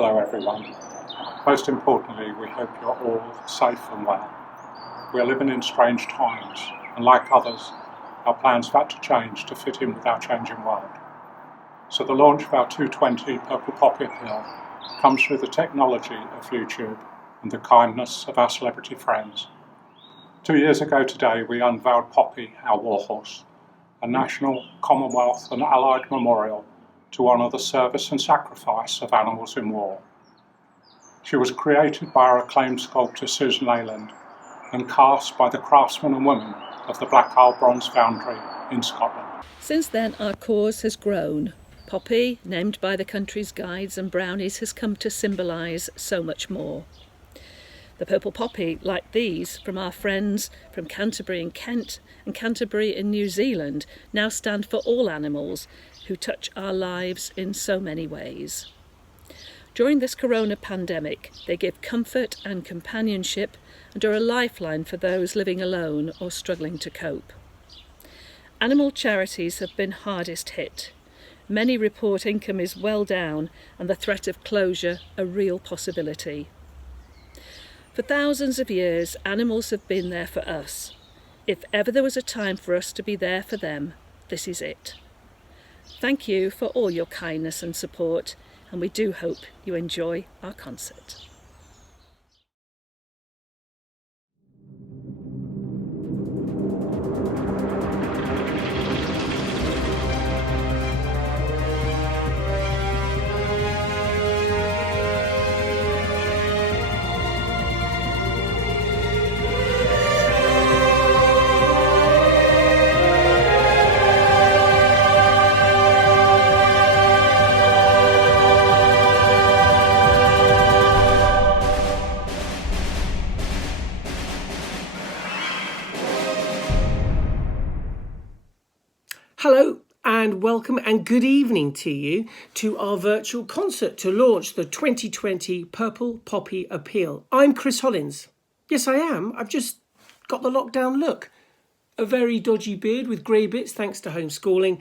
Hello everyone. Most importantly, we hope you're all safe and well. We are living in strange times, and like others, our plans have had to change to fit in with our changing world. So the launch of our 220 Purple Poppy Appeal comes through the technology of YouTube and the kindness of our celebrity friends. 2 years ago today, we unveiled Poppy, our warhorse, a national, Commonwealth and Allied memorial to honour the service and sacrifice of animals in war. She was created by our acclaimed sculptor Susan Leyland and cast by the craftsmen and women of the Black Isle Bronze Foundry in Scotland. Since then, our cause has grown. Poppy, named by the country's guides and brownies, has come to symbolise so much more. The purple poppy, like these from our friends from Canterbury in Kent and Canterbury in New Zealand, now stand for all animals who touch our lives in so many ways. During this corona pandemic, they give comfort and companionship and are a lifeline for those living alone or struggling to cope. Animal charities have been hardest hit. Many report income is well down and the threat of closure a real possibility. For thousands of years, animals have been there for us. If ever there was a time for us to be there for them, this is it. Thank you for all your kindness and support, and we do hope you enjoy our concert. Hello and welcome and good evening to you to our virtual concert to launch the 2020 Purple Poppy Appeal. I'm Chris Hollins. Yes, I am. I've just got the lockdown look. A very dodgy beard with grey bits thanks to homeschooling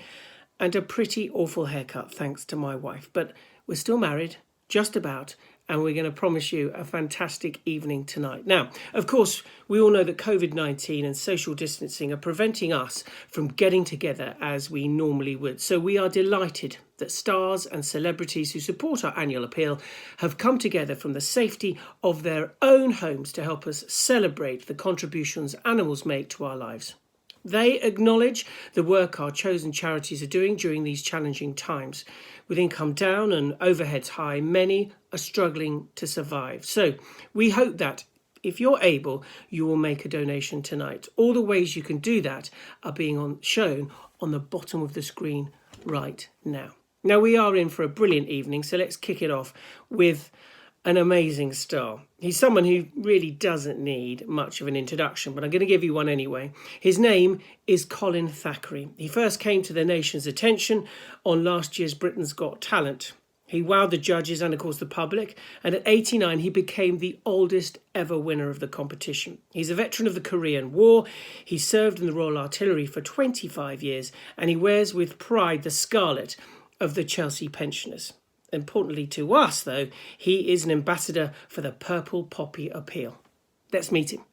and a pretty awful haircut thanks to my wife. But we're still married, just about, and we're going to promise you a fantastic evening tonight. Now, of course, we all know that COVID-19 and social distancing are preventing us from getting together as we normally would. So we are delighted that stars and celebrities who support our annual appeal have come together from the safety of their own homes to help us celebrate the contributions animals make to our lives. They acknowledge the work our chosen charities are doing during these challenging times. With income down and overheads high, many are struggling to survive. So we hope that if you're able, you will make a donation tonight. All the ways you can do that are being shown on the bottom of the screen right now. Now we are in for a brilliant evening, so let's kick it off with an amazing star. He's someone who really doesn't need much of an introduction, but I'm going to give you one anyway. His name is Colin Thackeray. He first came to the nation's attention on last year's Britain's Got Talent. He wowed the judges and, of course, the public, and at 89 he became the oldest ever winner of the competition. He's a veteran of the Korean War. He served in the Royal Artillery for 25 years, and he wears with pride the scarlet of the Chelsea pensioners. Importantly to us, though, he is an ambassador for the Purple Poppy Appeal. Let's meet him.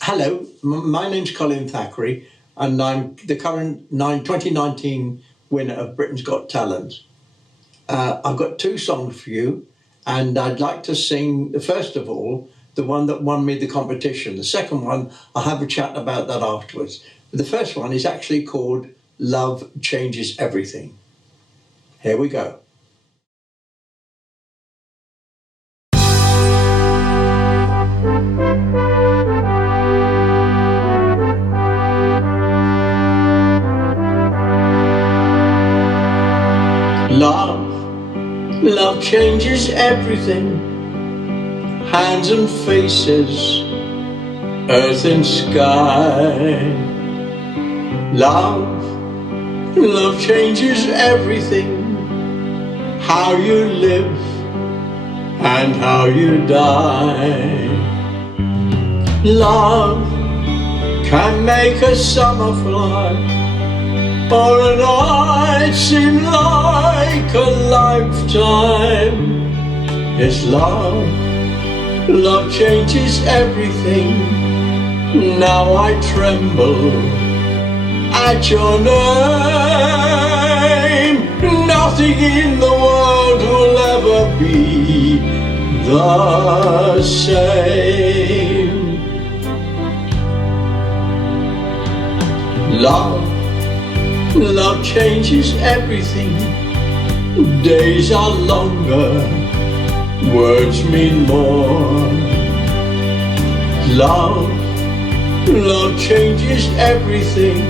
Hello, my name's Colin Thackeray, and I'm the current 2019 winner of Britain's Got Talent. I've got two songs for you, and I'd like to sing, first of all, the one that won me the competition. The second one, I'll have a chat about that afterwards. But the first one is actually called Love Changes Everything. Here we go. Love changes everything. Hands and faces, earth and sky. Love changes everything. How you live and how you die. Love can make a summer fly for a night seemed like a lifetime. Yes, love changes everything. Now I tremble at your name. Nothing in the world will ever be the same. Love changes everything. Days are longer, words mean more. Love changes everything.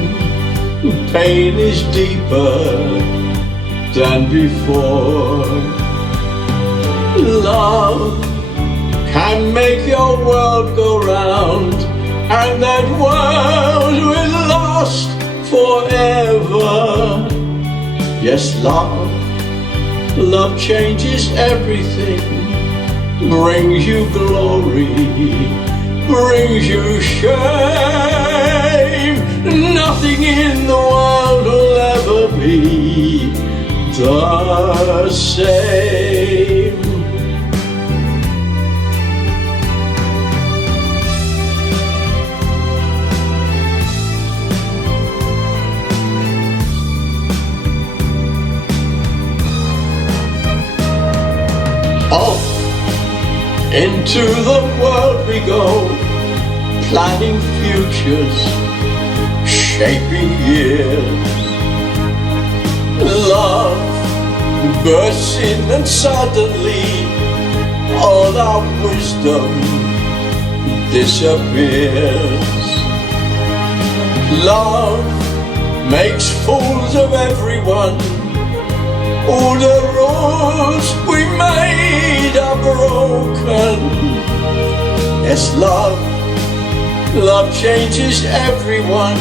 Pain is deeper than before. Love can make your world go round, and that world will last forever. Yes, love changes everything. Brings you glory, brings you shame. Nothing in the world will ever be the same. Off into the world we go, planning futures, shaping years. Love bursts in and suddenly all our wisdom disappears. Love makes fools of everyone. All the rules we made are broken. Yes, love changes everyone.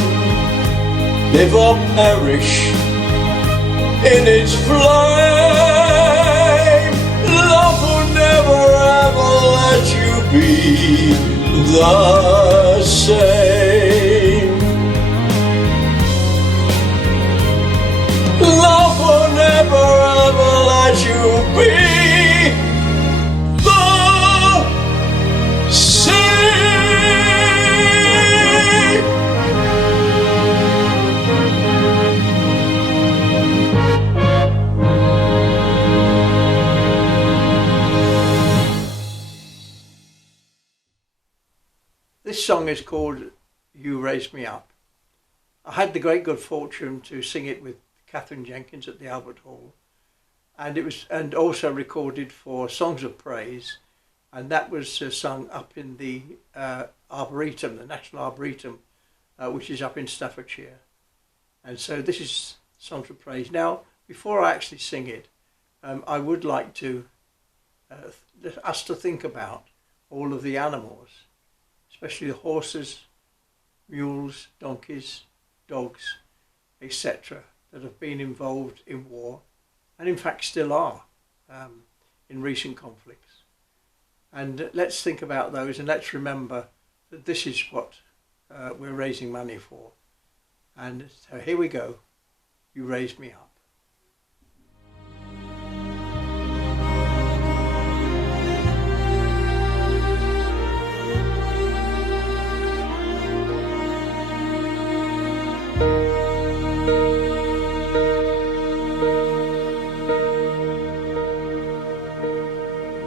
Live or perish in its flame. Love will never ever let you be the same. Love will never ever let you be the same. This song is called You Raised Me Up. I had the great good fortune to sing it with Catherine Jenkins at the Albert Hall, and it was also recorded for Songs of Praise, and that was sung up in the Arboretum, the National Arboretum, which is up in Staffordshire. And so this is Songs of Praise. Now, before I actually sing it, I would like to us to think about all of the animals, especially the horses, mules, donkeys, dogs, etc., that have been involved in war, and in fact still are in recent conflicts. And let's think about those, and let's remember that this is what we're raising money for. And so here we go. You raised me up.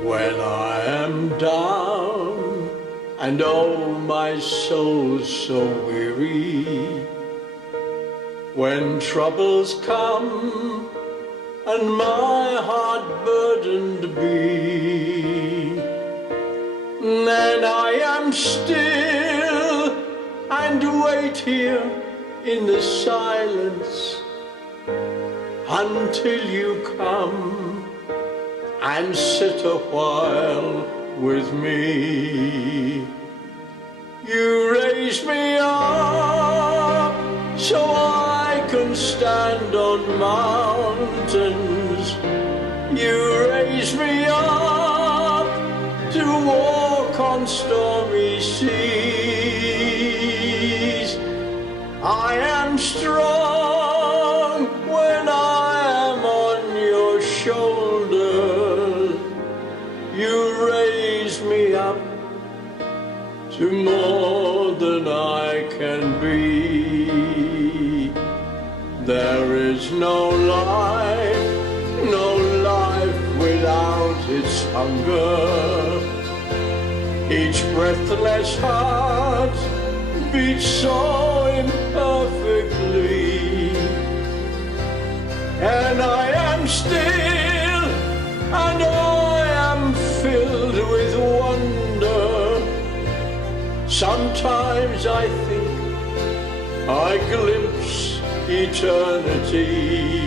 When I am down and oh my soul's so weary, when troubles come and my heart burdened be, then I am still and wait here in the silence until you come and sit a while with me. You raise me up so I can stand on mountains. You raise me up to walk on stormy seas. I am strong shoulders. You raise me up to more than I can be. There is no life without its hunger. Each breathless heart beats so imperfectly, and I am still, and I am filled with wonder. Sometimes I think I glimpse eternity.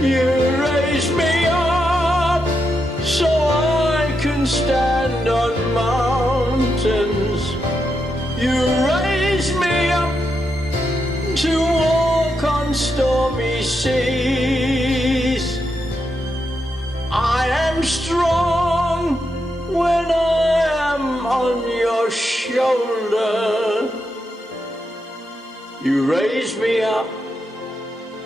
You raise me up so I can stand on mountains. You raise me up to walk on stormy seas. I am strong when I am on your shoulder. You raise me up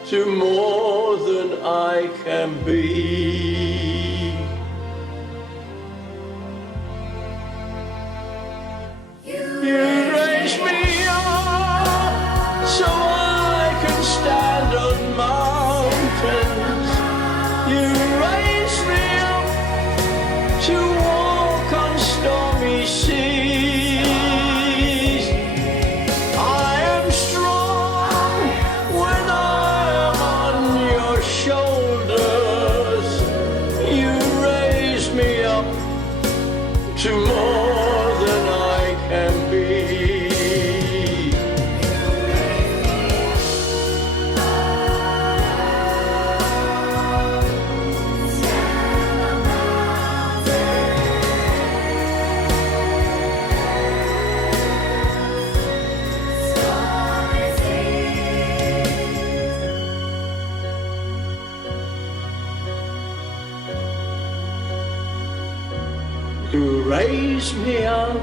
to more than I can be. You raise me up so I can stand on mountains. You raise me up to walk on stormy seas. I am strong when I am on your shoulders. You raise me up to more than I can be. You raise me up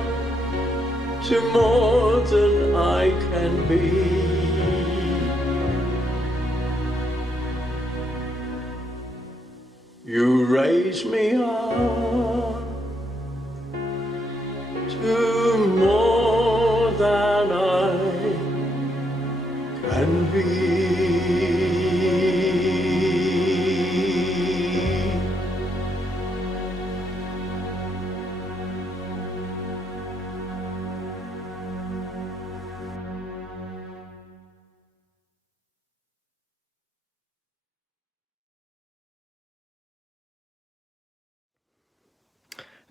to more than I can be. You raise me up to more than I can be.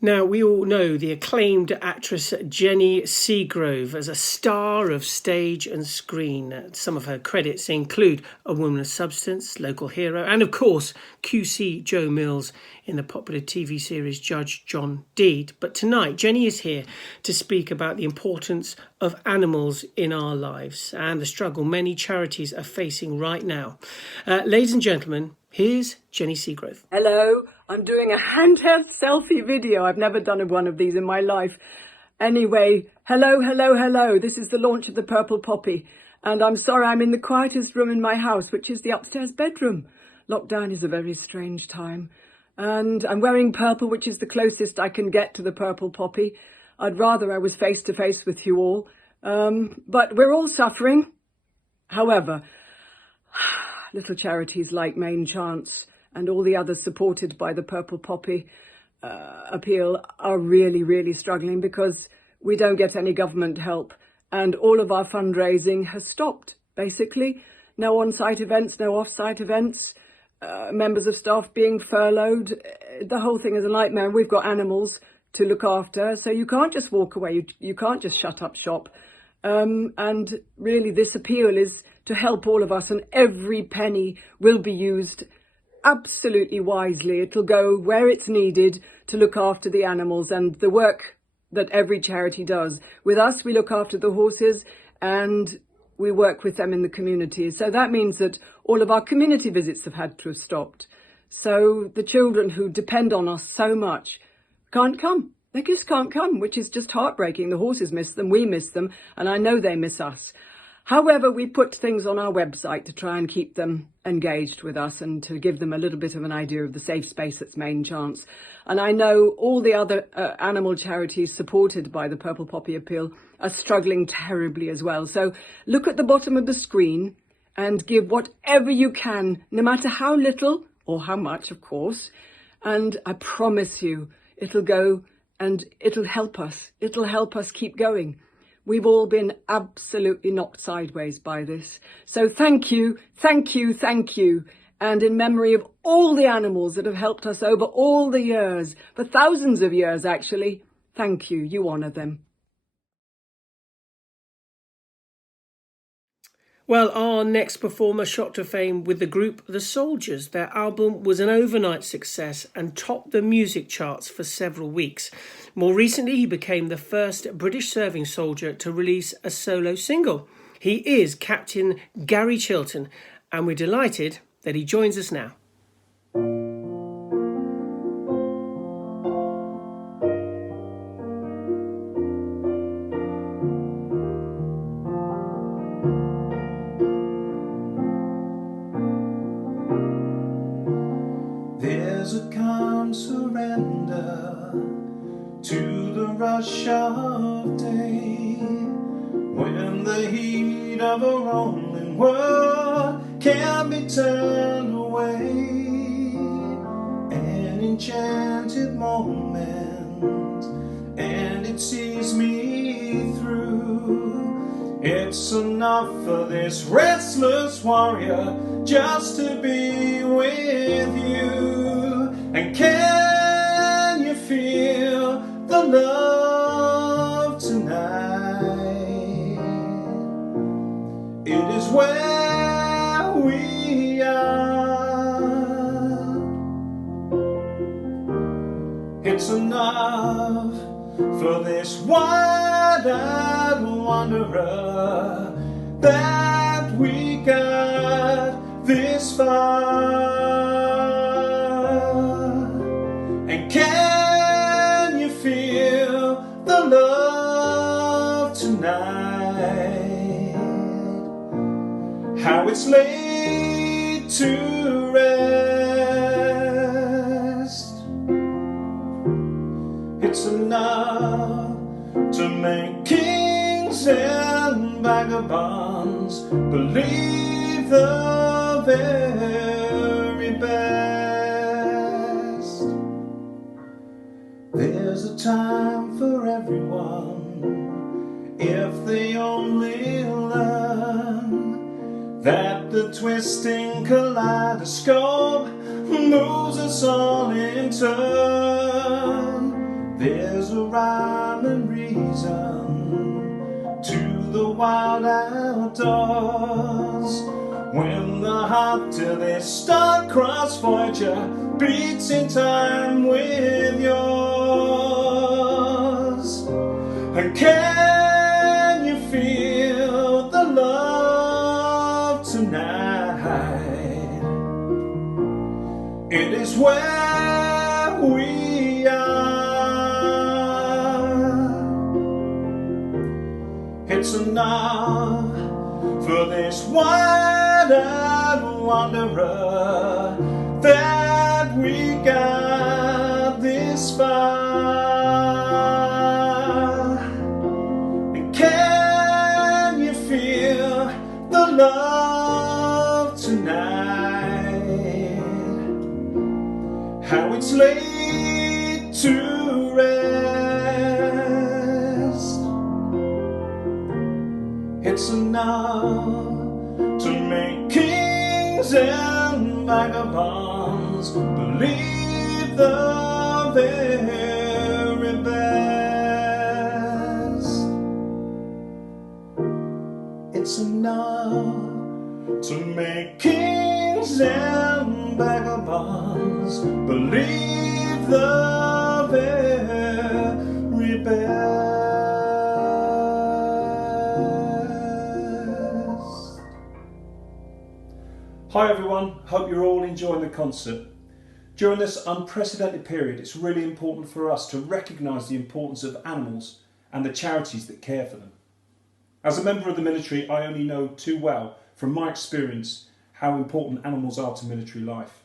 Now, we all know the acclaimed actress Jenny Seagrove as a star of stage and screen. Some of her credits include A Woman of Substance, Local Hero, and of course, QC Joe Mills in the popular TV series Judge John Deed. But tonight, Jenny is here to speak about the importance of animals in our lives and the struggle many charities are facing right now. Ladies and gentlemen, here's Jenny Seagrove. Hello, I'm doing a handheld selfie video. I've never done one of these in my life. Anyway, hello. This is the launch of the Purple Poppy. And I'm sorry I'm in the quietest room in my house, which is the upstairs bedroom. Lockdown is a very strange time. And I'm wearing purple, which is the closest I can get to the Purple Poppy. I'd rather I was face to face with you all. But we're all suffering. However, little charities like Main Chance and all the others supported by the Purple Poppy appeal are really struggling because we don't get any government help and all of our fundraising has stopped, basically. No on-site events, no off-site events, members of staff being furloughed. The whole thing is a nightmare. We've got animals to look after, so you can't just walk away. You can't just shut up shop. And really this appeal is to help all of us, and every penny will be used absolutely wisely. It'll go where it's needed to look after the animals and the work that every charity does. With us, we look after the horses and we work with them in the community. So that means that all of our community visits have had to have stopped. So the children who depend on us so much can't come. They just can't come, which is just heartbreaking. The horses miss them, we miss them, and I know they miss us. However, we put things on our website to try and keep them engaged with us and to give them a little bit of an idea of the safe space that's Main Chance. And I know all the other animal charities supported by the Purple Poppy Appeal are struggling terribly as well. So look at the bottom of the screen and give whatever you can, no matter how little or how much, of course. And I promise you, it'll go and it'll help us. It'll help us keep going. We've all been absolutely knocked sideways by this. So thank you, thank you, thank you. And in memory of all the animals that have helped us over all the years, for thousands of years actually, thank you. You honour them. Well, our next performer shot to fame with the group The Soldiers. Their album was an overnight success and topped the music charts for several weeks. More recently, he became the first British serving soldier to release a solo single. He is Captain Gary Chilton, and we're delighted that he joins us now. There's a calm surrender to the rush of day, when the heat of a rolling world can't be turned away. An enchanted moment, and it sees me through. It's enough for this restless warrior just to be with you. And can you feel the love tonight? It is where we are. It's enough for this wide-eyed wanderer that we got this far. And can you feel the love tonight? How it's laid to rest. It's enough to make kings and vagabonds believe the very best. There's a time for everyone if they only learn that the twisting kaleidoscope moves us all in turn. There's a rhyme and reason to the wild outdoors, when the heart to this star-crossed Voyager beats in time with yours. And can you feel the love tonight? It is where we are. It's enough for this wide-eyed wanderer that we got this far. And can you feel the love tonight? How it's laid to rest. It's enough to make kings and vagabonds believe the very best. It's enough to make kings and vagabonds believe the very best. Hi everyone, hope you're all enjoying the concert. During this unprecedented period, it's really important for us to recognise the importance of animals and the charities that care for them. As a member of the military, I only know too well, from my experience, how important animals are to military life.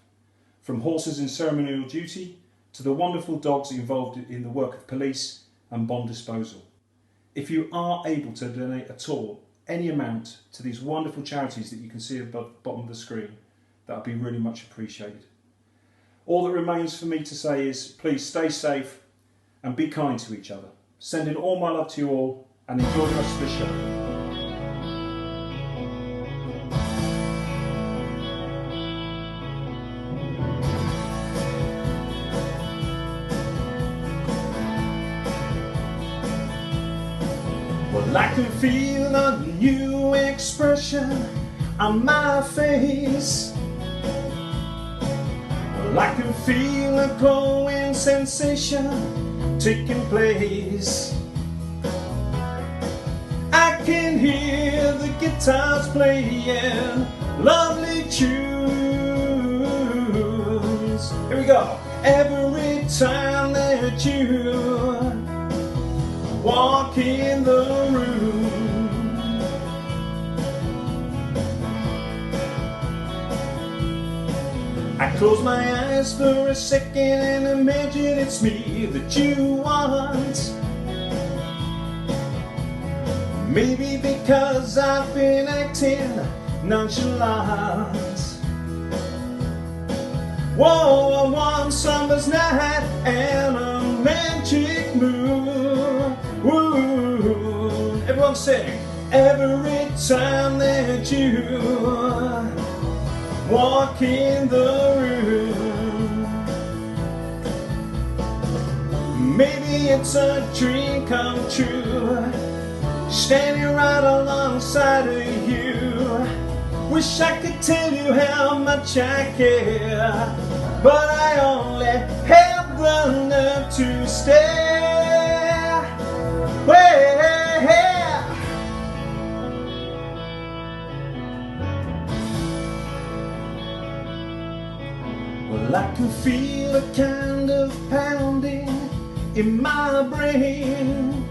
From horses in ceremonial duty to the wonderful dogs involved in the work of police and bomb disposal. If you are able to donate at all, any amount to these wonderful charities that you can see above the bottom of the screen, that would be really much appreciated. All that remains for me to say is please stay safe and be kind to each other. Sending all my love to you all and enjoy the rest of the show. Well, I can feel a new expression on my face. Well, I can feel a glowing sensation taking place. I can hear the guitars playing lovely tunes. Here we go. Every time that you walk in the room, I close my eyes for a second and imagine it's me that you want. Maybe because I've been acting nonchalant. Whoa, one summer's night and a magic moon. Woo. Everyone sing. Every time that you walk in the room, maybe it's a dream come true, standing right alongside of you. Wish I could tell you how much I care, but I only have the nerve to stare. Well, I can feel a kind of pounding in my brain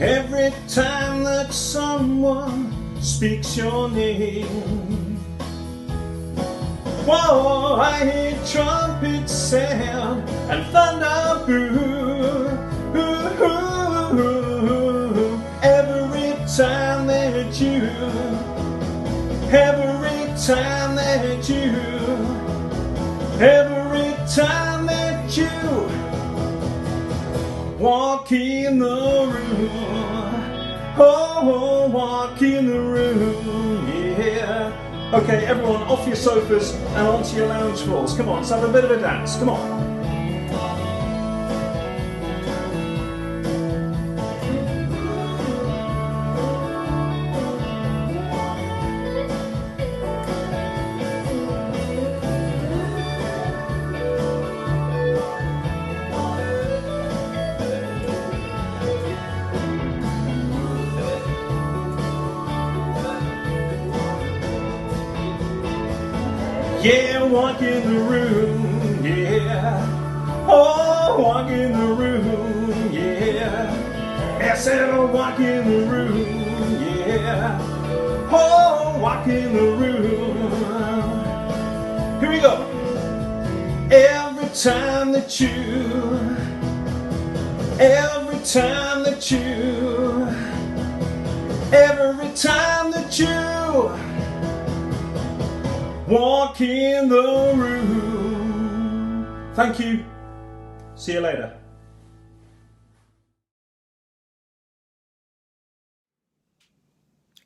every time that someone speaks your name. Whoa, I hear trumpets sound and thunder boo. Every time that you, every time that you, every time that you walk in the room. Oh, walk in the room, yeah. Okay, everyone, off your sofas and onto your lounge floors. Come on, let's have a bit of a dance. Come on. Yeah, walk in the room, yeah. Oh, walk in the room, yeah. I said, oh, walk in the room, yeah. Oh, walk in the room. Here we go. Every time that you, every time that you, every time that you walk in the room. Thank you. See you later.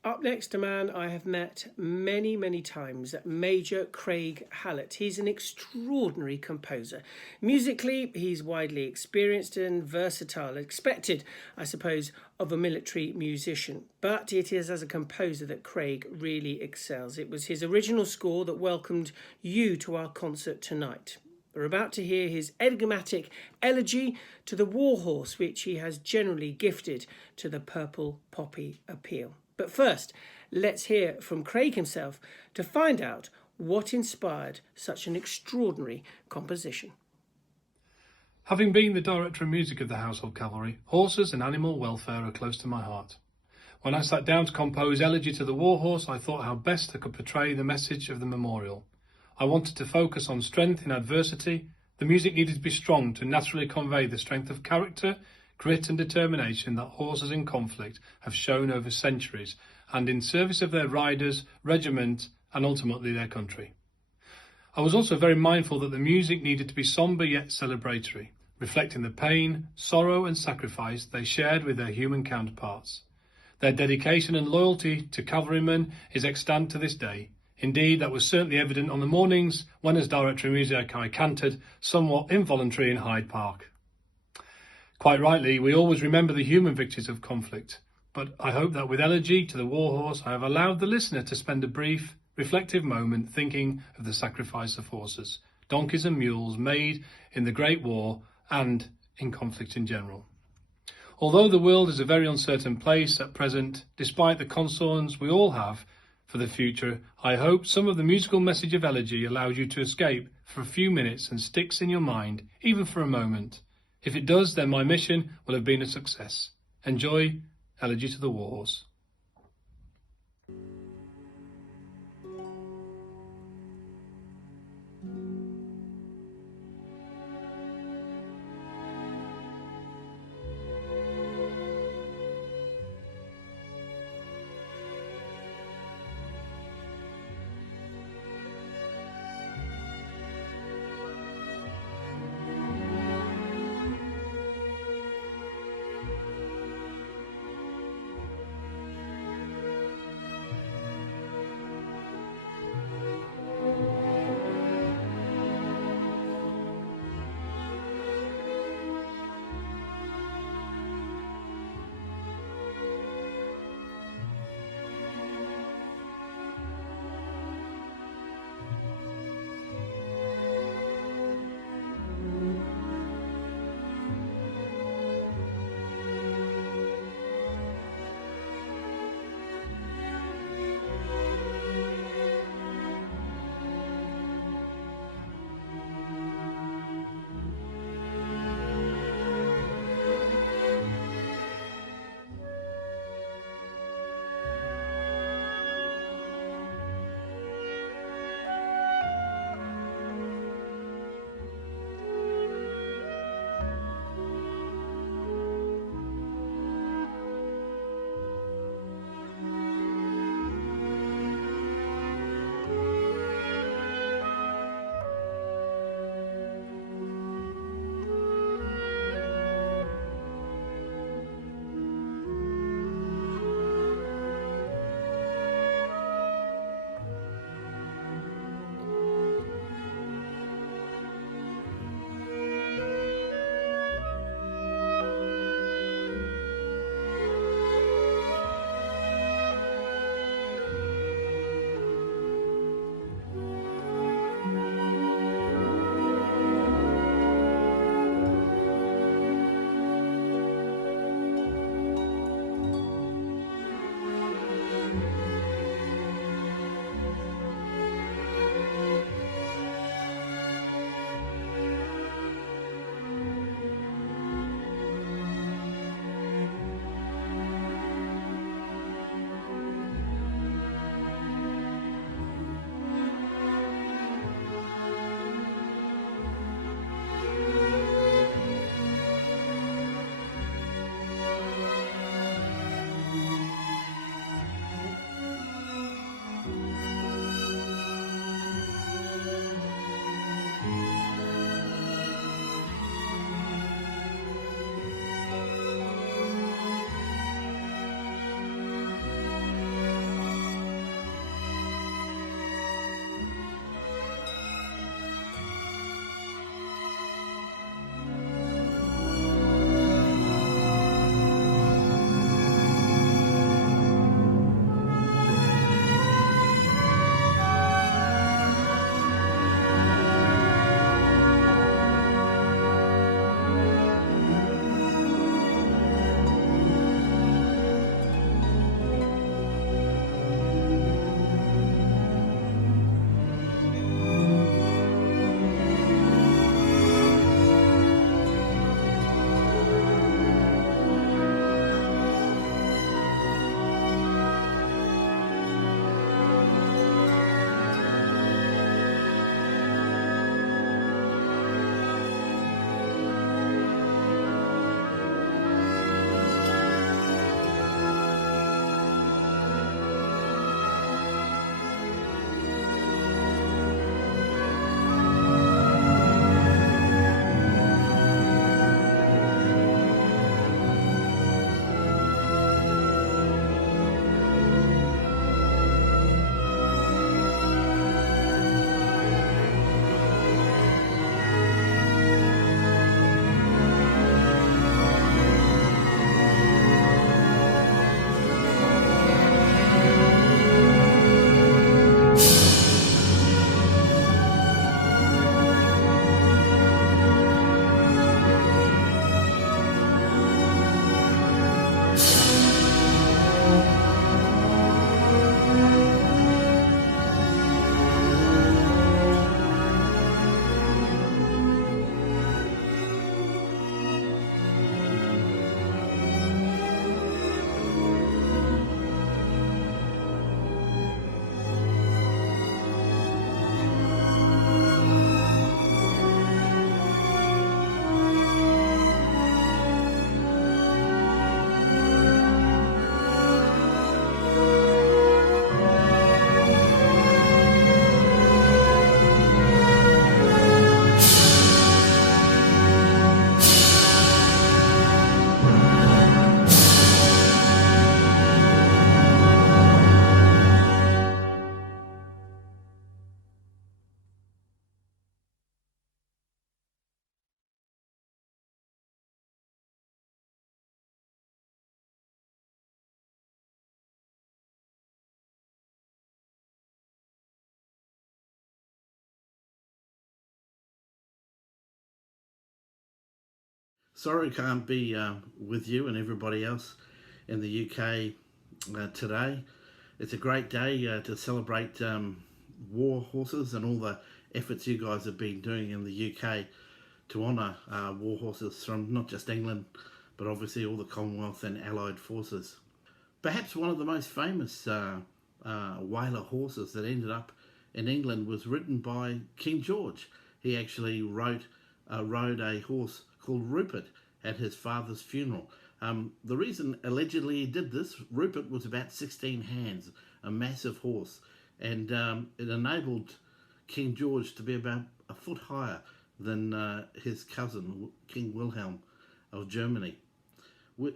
Up next, a man I have met many, many times, Major Craig Hallett. He's an extraordinary composer. Musically, he's widely experienced and versatile, expected, I suppose, of a military musician. But it is as a composer that Craig really excels. It was his original score that welcomed you to our concert tonight. We're about to hear his enigmatic elegy to the warhorse, which he has generally gifted to the purple poppy appeal. But first, let's hear from Craig himself to find out what inspired such an extraordinary composition. Having been the director of music of the Household Cavalry, horses and animal welfare are close to my heart. When I sat down to compose Elegy to the Warhorse, I thought how best I could portray the message of the memorial. I wanted to focus on strength in adversity. The music needed to be strong to naturally convey the strength of character, grit and determination that horses in conflict have shown over centuries and in service of their riders, regiment and ultimately their country. I was also very mindful that the music needed to be sombre yet celebratory, reflecting the pain, sorrow and sacrifice they shared with their human counterparts. Their dedication and loyalty to cavalrymen is extant to this day. Indeed, that was certainly evident on the mornings when, as director of music, I cantered, somewhat involuntary, in Hyde Park. Quite rightly, we always remember the human victories of conflict, but I hope that with Elegy to the Warhorse, I have allowed the listener to spend a brief, reflective moment thinking of the sacrifice of horses, donkeys and mules made in the Great War and in conflict in general. Although the world is a very uncertain place at present, despite the concerns we all have for the future, I hope some of the musical message of Elegy allows you to escape for a few minutes and sticks in your mind, even for a moment. If it does, then my mission will have been a success. Enjoy Elegy to the Warhorse. Sorry I can't be with you and everybody else in the UK today. It's a great day to celebrate war horses and all the efforts you guys have been doing in the UK to honour war horses from not just England, but obviously all the Commonwealth and Allied forces. Perhaps one of the most famous whaler horses that ended up in England was ridden by King George. He actually rode a horse called Rupert at his father's funeral. The reason allegedly he did this, Rupert was about 16 hands, a massive horse, and it enabled King George to be about a foot higher than his cousin, King Wilhelm of Germany.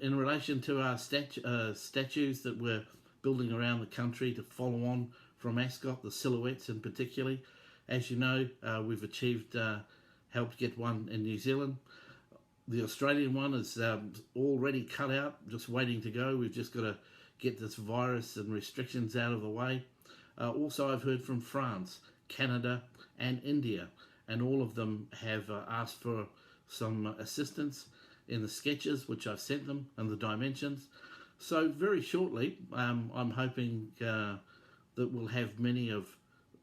In relation to our statues that we're building around the country to follow on from Ascot, the silhouettes in particular, as you know, we've helped get one in New Zealand. The Australian one is already cut out, just waiting to go. We've just got to get this virus and restrictions out of the way. Also, I've heard from France, Canada and India, and all of them have asked for some assistance in the sketches, which I've sent them, and the dimensions. So very shortly, I'm hoping that we'll have many of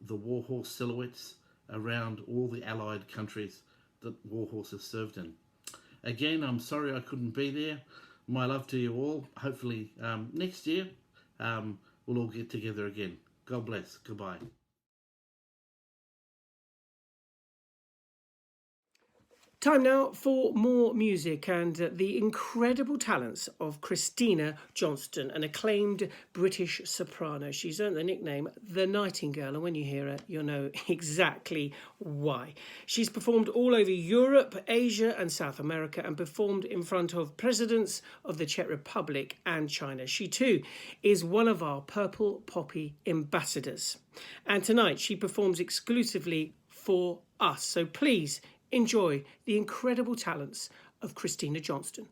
the warhorse silhouettes around all the Allied countries that warhorses served in. Again, I'm sorry I couldn't be there. My love to you all. Hopefully next year we'll all get together again. God bless. Goodbye. Time now for more music and the incredible talents of Christina Johnston, an acclaimed British soprano. She's earned the nickname The Nightingale, and when you hear her, you'll know exactly why. She's performed all over Europe, Asia and South America, and performed in front of presidents of the Czech Republic and China. She too is one of our Purple Poppy ambassadors. And tonight she performs exclusively for us. So please enjoy the incredible talents of Christina Johnston.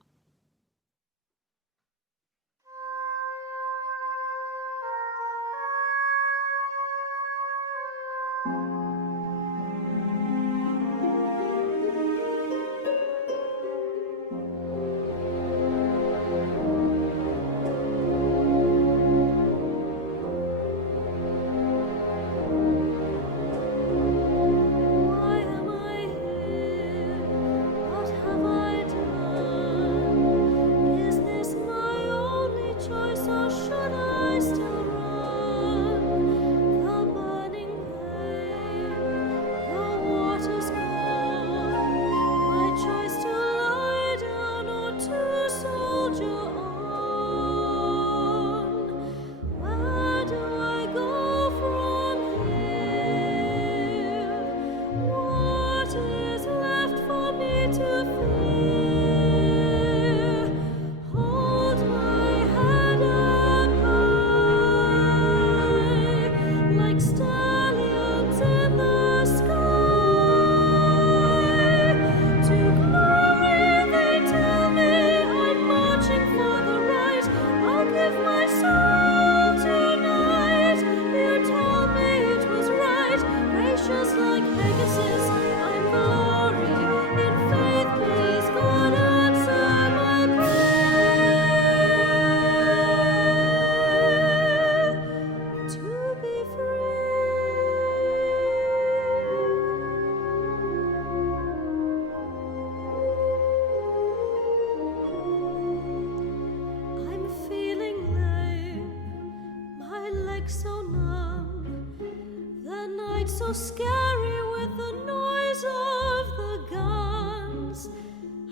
So scary with the noise of the guns.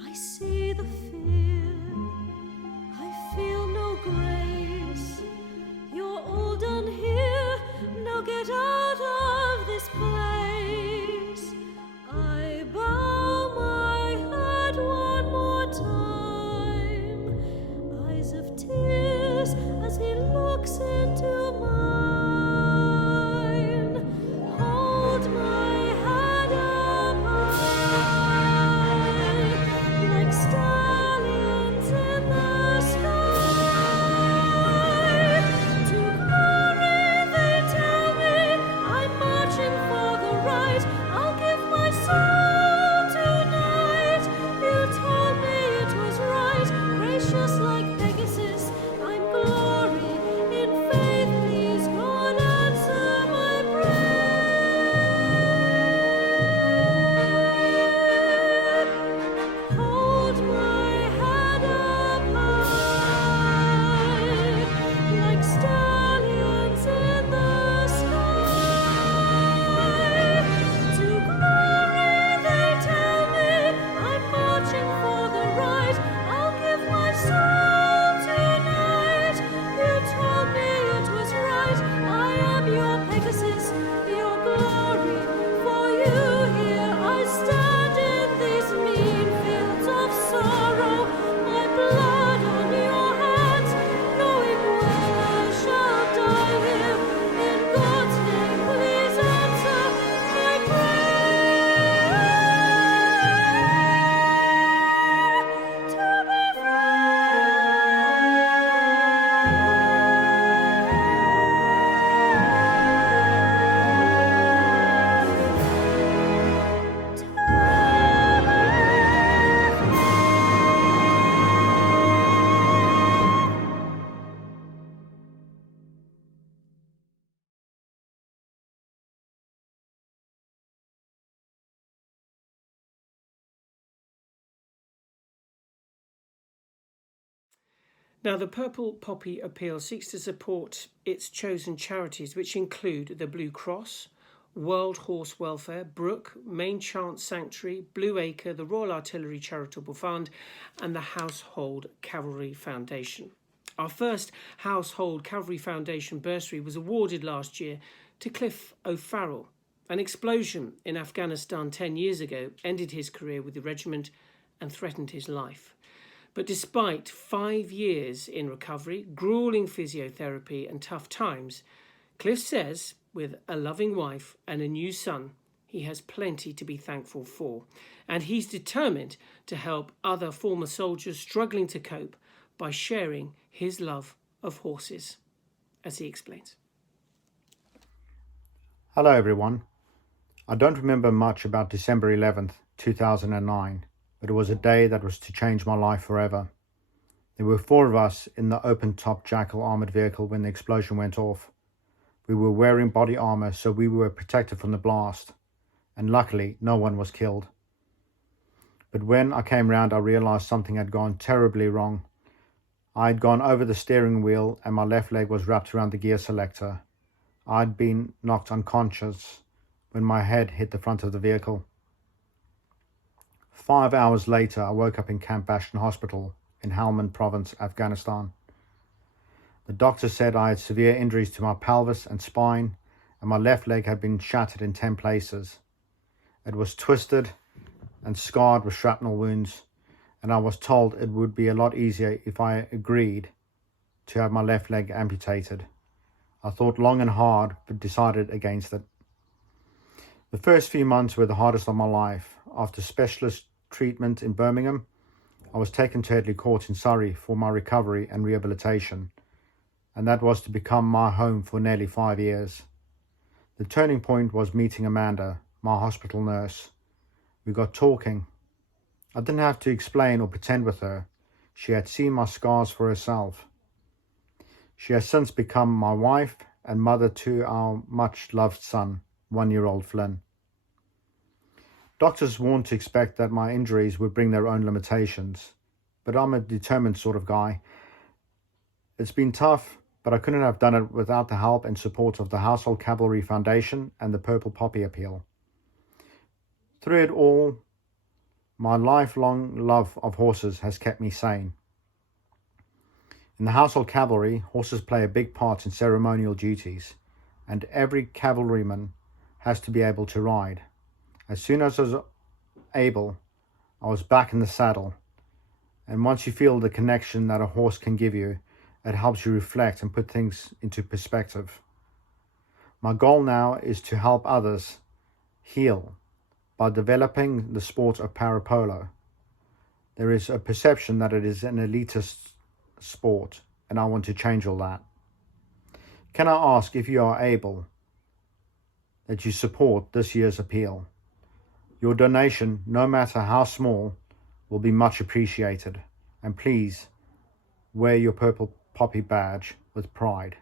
I see the fear, I feel no grace. You're all done here, now get out of this place. I bow my head one more time, eyes of tears as he looks into mine. My head up high. Now, the Purple Poppy Appeal seeks to support its chosen charities, which include the Blue Cross, World Horse Welfare, Brook, Main Chance Sanctuary, Blue Acre, the Royal Artillery Charitable Fund, and the Household Cavalry Foundation. Our first Household Cavalry Foundation bursary was awarded last year to Cliff O'Farrell. An explosion in Afghanistan 10 years ago ended his career with the regiment and threatened his life. But despite 5 years in recovery, grueling physiotherapy and tough times, Cliff says, with a loving wife and a new son, he has plenty to be thankful for. And he's determined to help other former soldiers struggling to cope by sharing his love of horses, as he explains. Hello everyone. I don't remember much about December 11th, 2009, but it was a day that was to change my life forever. There were 4 of us in the open-top Jackal armoured vehicle when the explosion went off. We were wearing body armour, so we were protected from the blast, and luckily no one was killed. But when I came round, I realised something had gone terribly wrong. I had gone over the steering wheel and my left leg was wrapped around the gear selector. I had been knocked unconscious when my head hit the front of the vehicle. 5 hours later, I woke up in Camp Bastion Hospital in Helmand Province, Afghanistan. The doctor said I had severe injuries to my pelvis and spine, and my left leg had been shattered in 10 places. It was twisted and scarred with shrapnel wounds, and I was told it would be a lot easier if I agreed to have my left leg amputated. I thought long and hard, but decided against it. The first few months were the hardest of my life. After specialist treatment in Birmingham, I was taken to Headley Court in Surrey for my recovery and rehabilitation, and that was to become my home for nearly 5 years. The turning point was meeting Amanda, my hospital nurse. We got talking. I didn't have to explain or pretend with her. She had seen my scars for herself. She has since become my wife and mother to our much-loved son, 1-year-old Flynn. Doctors warned to expect that my injuries would bring their own limitations, but I'm a determined sort of guy. It's been tough, but I couldn't have done it without the help and support of the Household Cavalry Foundation and the Purple Poppy Appeal. Through it all, my lifelong love of horses has kept me sane. In the Household Cavalry, horses play a big part in ceremonial duties, and every cavalryman has to be able to ride. As soon as I was able, I was back in the saddle, and once you feel the connection that a horse can give you, it helps you reflect and put things into perspective. My goal now is to help others heal by developing the sport of parapolo. There is a perception that it is an elitist sport, and I want to change all that. Can I ask, if you are able, that you support this year's appeal? Your donation, no matter how small, will be much appreciated, and please wear your Purple Poppy badge with pride.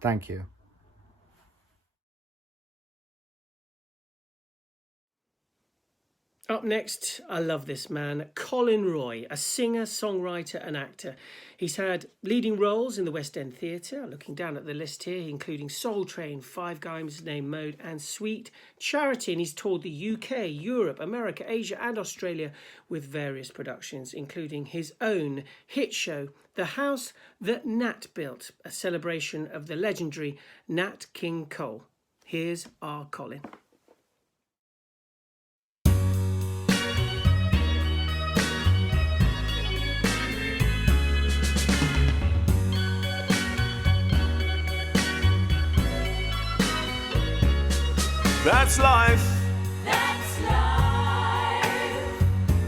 Thank you. Up next, I love this man, Colin Roy, a singer, songwriter and actor. He's had leading roles in the West End Theatre, looking down at the list here, including Soul Train, Five Guys Named Mode and Sweet Charity. And he's toured the UK, Europe, America, Asia and Australia with various productions, including his own hit show, The House That Nat Built, a celebration of the legendary Nat King Cole. Here's our Colin. That's life. That's life.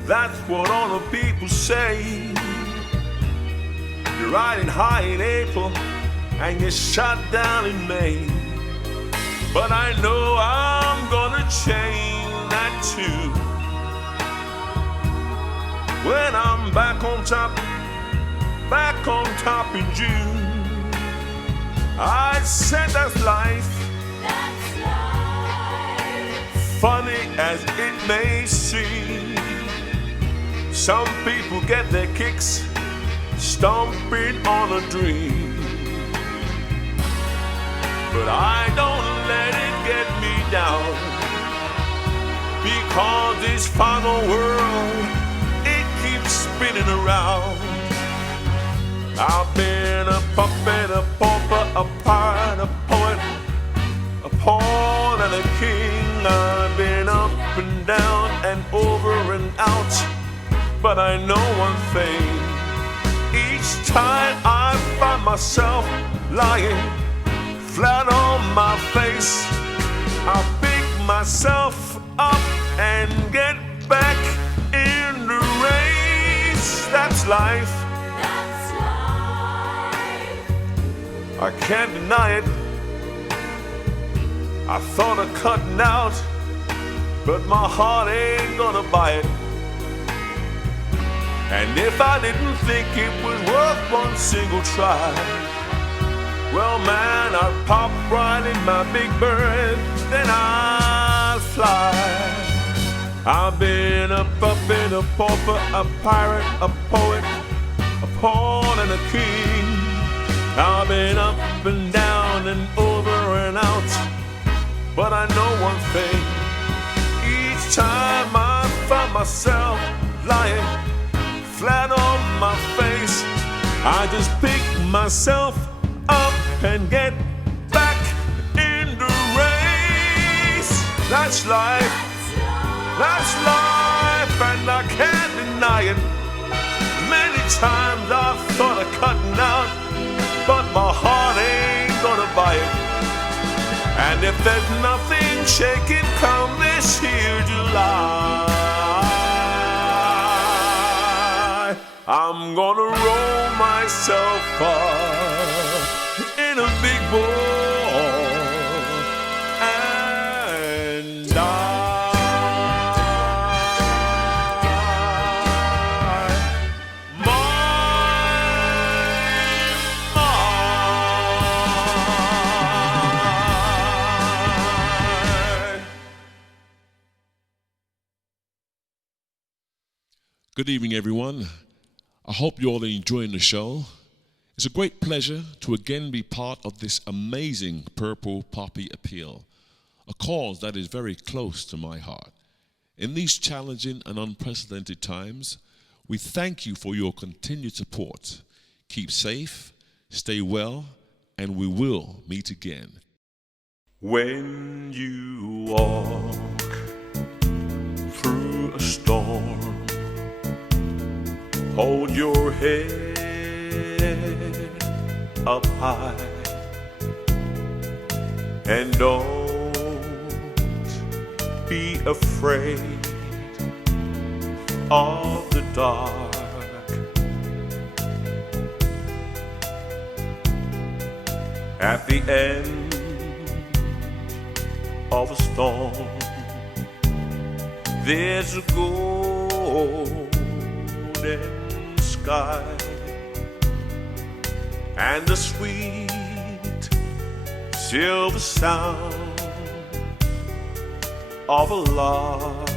That's what all the people say. You're riding high in April and you're shut down in May. But I know I'm gonna change that too. When I'm back on top in June. I said that's life. Funny as it may seem, some people get their kicks, stomping on a dream. But I don't let it get me down, because this final world, it keeps spinning around. I've been a puppet, a pauper, a pirate, a poet, a pawn and a king. I've been up and down and over and out, but I know one thing. Each time I find myself lying flat on my face, I pick myself up and get back in the race. That's life. That's life. I can't deny it. I thought of cutting out, but my heart ain't gonna buy it. And if I didn't think it was worth one single try, well man, I'd pop right in my big bird, then I'd fly. I've been a puppet, a pauper, a pirate, a poet, a pawn and a king. I've been up and down and over and out, but I know one thing. Each time I find myself lying flat on my face, I just pick myself up and get back in the race. That's life. That's life, and I can't deny it. Many times I've thought of cutting out, but my heart ain't gonna buy it. And if there's nothing shaking come this here July, I'm gonna roll myself up in a big ball and die. Good evening, everyone. I hope you all are enjoying the show. It's a great pleasure to again be part of this amazing Purple Poppy Appeal, a cause that is very close to my heart. In these challenging and unprecedented times, we thank you for your continued support. Keep safe, stay well, and we will meet again. When you walk through a storm, hold your head up high and don't be afraid of the dark. At the end of a storm, there's a golden sky and the sweet silver sound of a lark.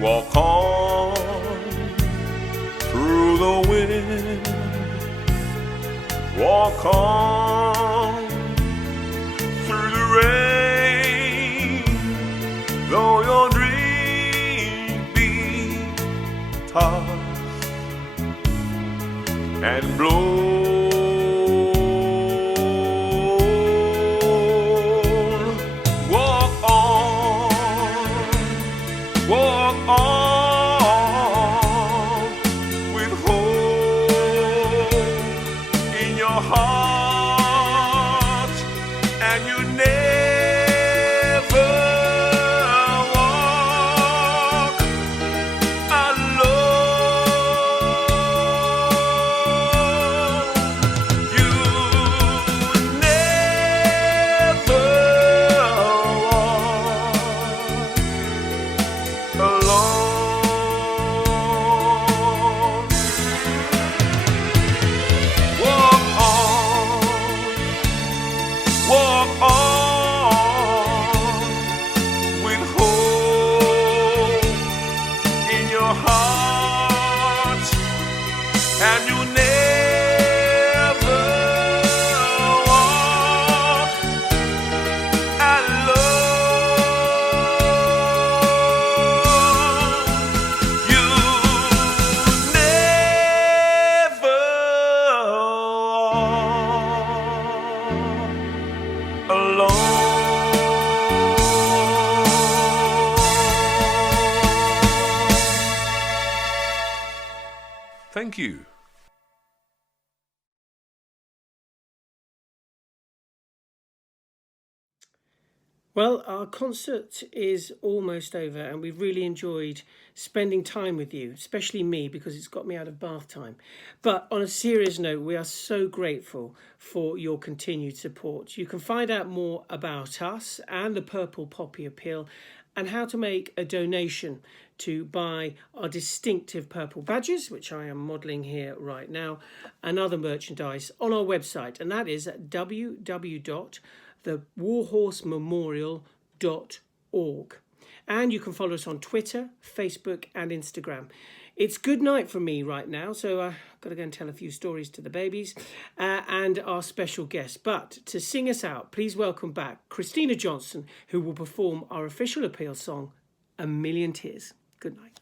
Walk on through the wind, walk on through the rain, though your dreams be tossed and blown. Walk on, walk on with hope in your heart, and you never walk alone. You never walk alone. Walk on with hope alone. Thank you. Well, our concert is almost over and we've really enjoyed spending time with you, especially me because it's got me out of bath time. But on a serious note, we are so grateful for your continued support. You can find out more about us and the Purple Poppy Appeal and how to make a donation to buy our distinctive purple badges, which I am modelling here right now, and other merchandise on our website, and that is at www.thewarhorsememorial.org. And you can follow us on Twitter, Facebook and Instagram. It's good night for me right now, so I've got to go and tell a few stories to the babies and our special guest. But to sing us out, please welcome back Christina Johnson, who will perform our official appeal song, A Million Tears. Good night.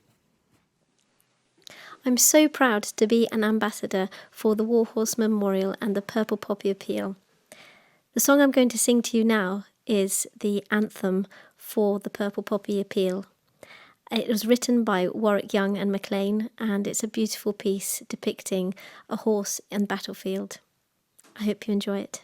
I'm so proud to be an ambassador for the Warhorse Memorial and the Purple Poppy Appeal. The song I'm going to sing to you now is the anthem for the Purple Poppy Appeal. It was written by Warwick Young and Maclean, and it's a beautiful piece depicting a horse and battlefield. I hope you enjoy it.